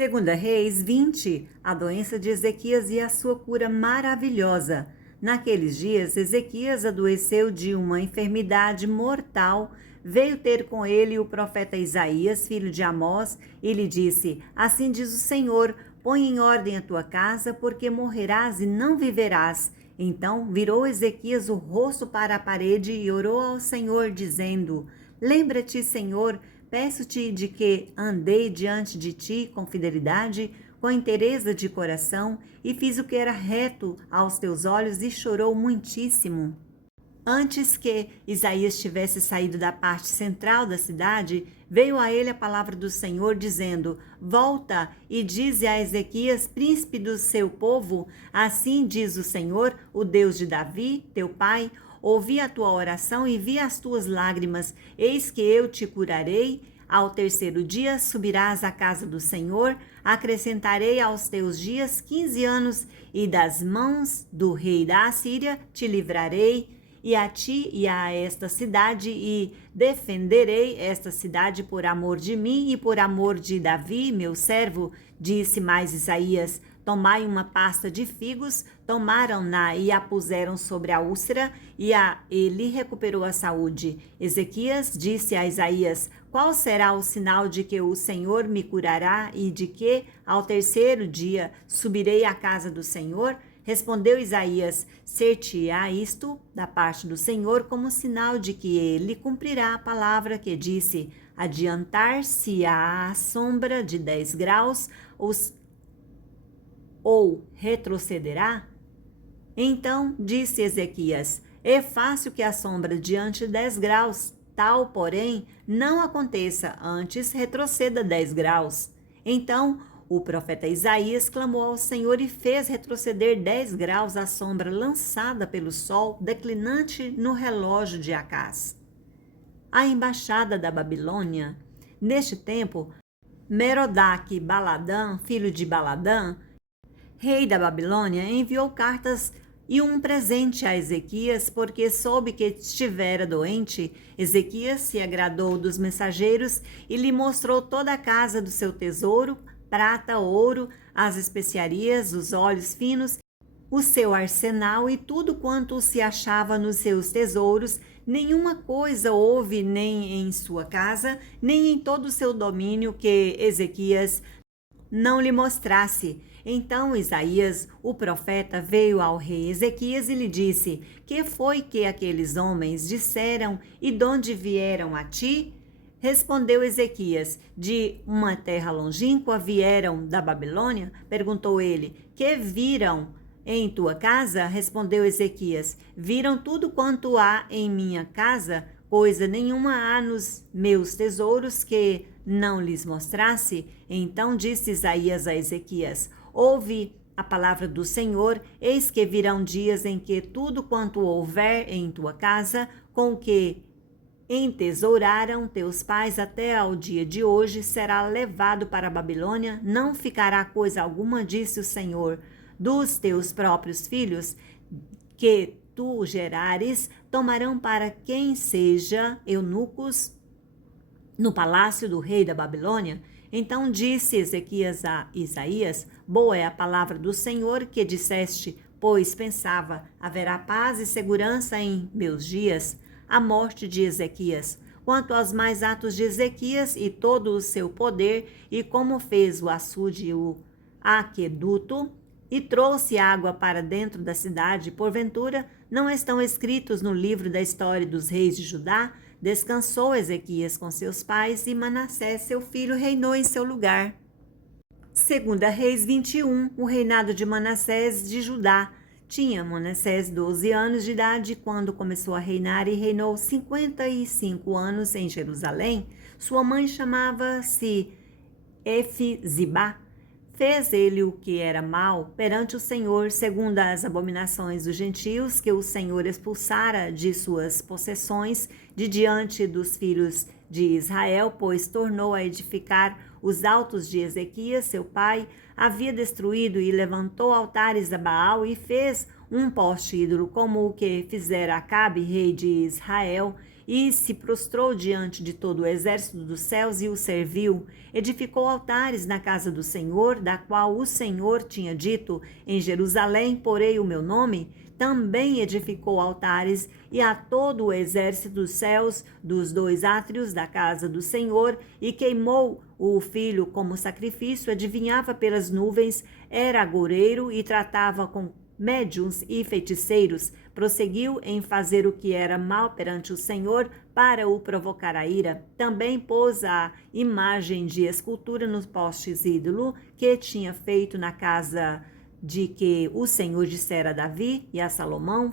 Segunda Reis 20, a doença de Ezequias e a sua cura maravilhosa. Naqueles dias, Ezequias adoeceu de uma enfermidade mortal. Veio ter com ele o profeta Isaías, filho de Amós, e lhe disse: Assim diz o Senhor, põe em ordem a tua casa, porque morrerás e não viverás. Então virou Ezequias o rosto para a parede e orou ao Senhor, dizendo: Lembra-te, Senhor, peço-te de que andei diante de ti com fidelidade, com inteireza de coração, e fiz o que era reto aos teus olhos, e chorou muitíssimo. Antes que Isaías tivesse saído da parte central da cidade, veio a ele a palavra do Senhor, dizendo: Volta e dize a Ezequias, príncipe do seu povo: Assim diz o Senhor, o Deus de Davi, teu pai: Ouvi a tua oração e vi as tuas lágrimas. Eis que eu te curarei. Ao terceiro dia subirás à casa do Senhor. Acrescentarei aos teus dias 15 anos, e das mãos do rei da Assíria te livrarei, e a ti e a esta cidade, e defenderei esta cidade por amor de mim e por amor de Davi, meu servo. Disse mais Isaías: Tomai uma pasta de figos. Tomaram-na e a puseram sobre a úlcera, e ele recuperou a saúde. Ezequias disse a Isaías: Qual será o sinal de que o Senhor me curará e de que, ao terceiro dia, subirei à casa do Senhor? Respondeu Isaías: Ser-te-á isto da parte do Senhor como sinal de que ele cumprirá a palavra que disse: Adiantar-se-á a sombra de 10 graus, ou retrocederá? Então disse Ezequias: É fácil que a sombra diante de 10 graus, tal, porém, não aconteça, antes retroceda 10 graus. Então o profeta Isaías clamou ao Senhor e fez retroceder 10 graus a sombra lançada pelo sol declinante no relógio de Acás. A embaixada da Babilônia. Neste tempo, Merodach-Baladã, filho de Baladã, rei da Babilônia, enviou cartas e um presente a Ezequias, porque soube que estivera doente. Ezequias se agradou dos mensageiros e lhe mostrou toda a casa do seu tesouro, prata, ouro, as especiarias, os óleos finos, o seu arsenal e tudo quanto se achava nos seus tesouros. Nenhuma coisa houve nem em sua casa, nem em todo o seu domínio que Ezequias não lhe mostrasse. Então Isaías, o profeta, veio ao rei Ezequias e lhe disse: Que foi que aqueles homens disseram e de onde vieram a ti? Respondeu Ezequias: De uma terra longínqua vieram da Babilônia? Perguntou ele: Que viram em tua casa? Respondeu Ezequias: Viram tudo quanto há em minha casa, coisa nenhuma há nos meus tesouros que não lhes mostrasse. Então disse Isaías a Ezequias: Ouve a palavra do Senhor. Eis que virão dias em que tudo quanto houver em tua casa, com que entesouraram teus pais até ao dia de hoje, será levado para a Babilônia. Não ficará coisa alguma, disse o Senhor. Dos teus próprios filhos que tu gerares, tomarão para quem seja eunucos no palácio do rei da Babilônia. Então disse Ezequias a Isaías: Boa é a palavra do Senhor que disseste, pois pensava: haverá paz e segurança em meus dias. A morte de Ezequias. Quanto aos mais atos de Ezequias e todo o seu poder, e como fez o açude e o aqueduto, e trouxe água para dentro da cidade, porventura não estão escritos no livro da história dos reis de Judá? Descansou Ezequias com seus pais, e Manassés, seu filho, reinou em seu lugar. Segunda Reis 21, o reinado de Manassés de Judá. Tinha Manassés 12 anos de idade quando começou a reinar, e reinou 55 anos em Jerusalém. Sua mãe chamava-se Efzibá. Fez ele o que era mal perante o Senhor, segundo as abominações dos gentios, que o Senhor expulsara de suas possessões de diante dos filhos de Israel, pois tornou a edificar os altos de Ezequias, seu pai, havia destruído, e levantou altares a Baal, e fez um poste ídolo, como o que fizera Acabe, rei de Israel, e se prostrou diante de todo o exército dos céus e o serviu. Edificou altares na casa do Senhor, da qual o Senhor tinha dito: em Jerusalém porei o meu nome. Também edificou altares e a todo o exército dos céus dos dois átrios da casa do Senhor, e queimou o filho como sacrifício, adivinhava pelas nuvens, era agoureiro e tratava com médiuns e feiticeiros. Prosseguiu em fazer o que era mal perante o Senhor, para o provocar a ira. Também pôs a imagem de escultura nos postes ídolo que tinha feito na casa de que o Senhor dissera a Davi e a Salomão,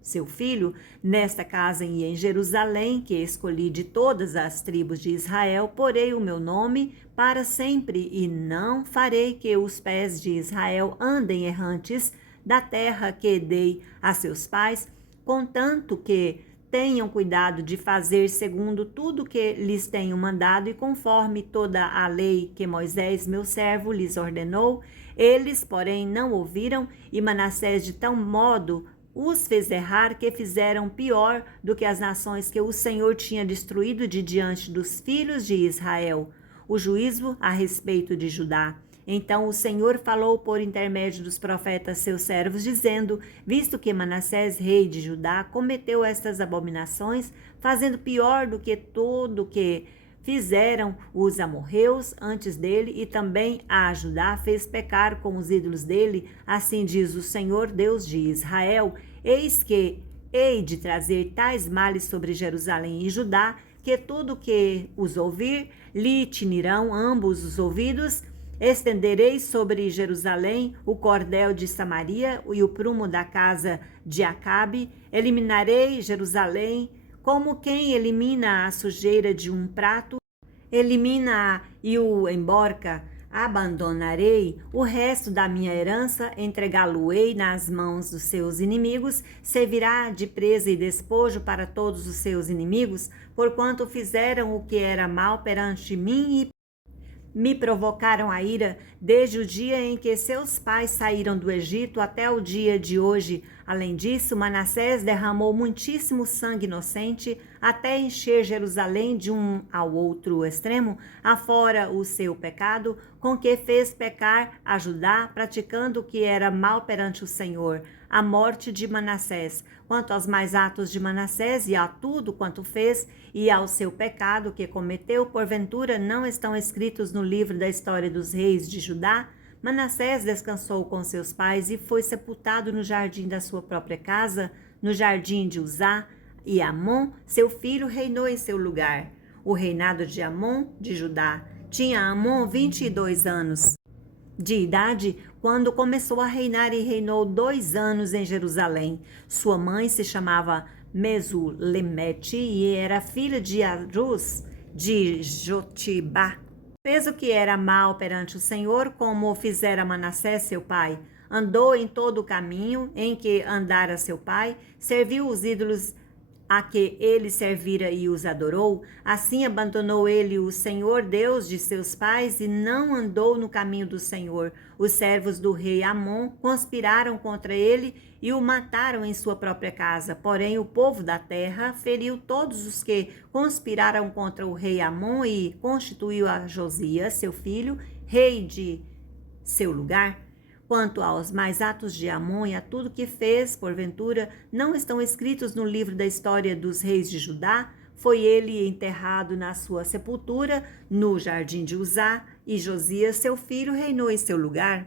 seu filho: nesta casa e em Jerusalém, que escolhi de todas as tribos de Israel, porei o meu nome para sempre, e não farei que os pés de Israel andem errantes da terra que dei a seus pais, contanto que tenham cuidado de fazer segundo tudo que lhes tenho mandado e conforme toda a lei que Moisés, meu servo, lhes ordenou. Eles, porém, não ouviram, e Manassés de tal modo os fez errar que fizeram pior do que as nações que o Senhor tinha destruído de diante dos filhos de Israel. O juízo a respeito de Judá. Então o Senhor falou por intermédio dos profetas seus servos, dizendo: visto que Manassés, rei de Judá, cometeu estas abominações, fazendo pior do que tudo que fizeram os amorreus antes dele, e também a Judá fez pecar com os ídolos dele, assim diz o Senhor, Deus de Israel: eis que hei de trazer tais males sobre Jerusalém e Judá, que tudo que os ouvir lhe tinirão ambos os ouvidos. Estenderei sobre Jerusalém o cordel de Samaria e o prumo da casa de Acabe. Eliminarei Jerusalém como quem elimina a sujeira de um prato, elimina-a e o emborca. Abandonarei o resto da minha herança, entregá-lo-ei nas mãos dos seus inimigos, servirá de presa e despojo para todos os seus inimigos, porquanto fizeram o que era mal perante mim e me provocaram a ira desde o dia em que seus pais saíram do Egito até o dia de hoje. Além disso, Manassés derramou muitíssimo sangue inocente, até encher Jerusalém de um ao outro extremo, afora o seu pecado, com que fez pecar a Judá, praticando o que era mal perante o Senhor. A morte de Manassés. Quanto aos mais atos de Manassés e a tudo quanto fez, e ao seu pecado que cometeu, porventura não estão escritos no livro da história dos reis de Judá? Manassés descansou com seus pais e foi sepultado no jardim da sua própria casa, no jardim de Uzá, e Amon, seu filho, reinou em seu lugar. O reinado de Amon, de Judá. Tinha Amon 22 anos de idade quando começou a reinar, e reinou 2 anos em Jerusalém. Sua mãe se chamava Mesulemete e era filha de Aruz de Jotibá. Fez o que era mal perante o Senhor, como o fizera Manassés seu pai. Andou em todo o caminho em que andara seu pai, serviu os ídolos a que ele servira e os adorou. Assim abandonou ele o Senhor, Deus de seus pais, e não andou no caminho do Senhor. Os servos do rei Amon conspiraram contra ele e o mataram em sua própria casa. Porém, o povo da terra feriu todos os que conspiraram contra o rei Amon e constituiu a Josias, seu filho, rei de seu lugar. Quanto aos mais atos de Amon e a tudo que fez, porventura, não estão escritos no livro da história dos reis de Judá? Foi ele enterrado na sua sepultura, no jardim de Uzá, e Josias, seu filho, reinou em seu lugar.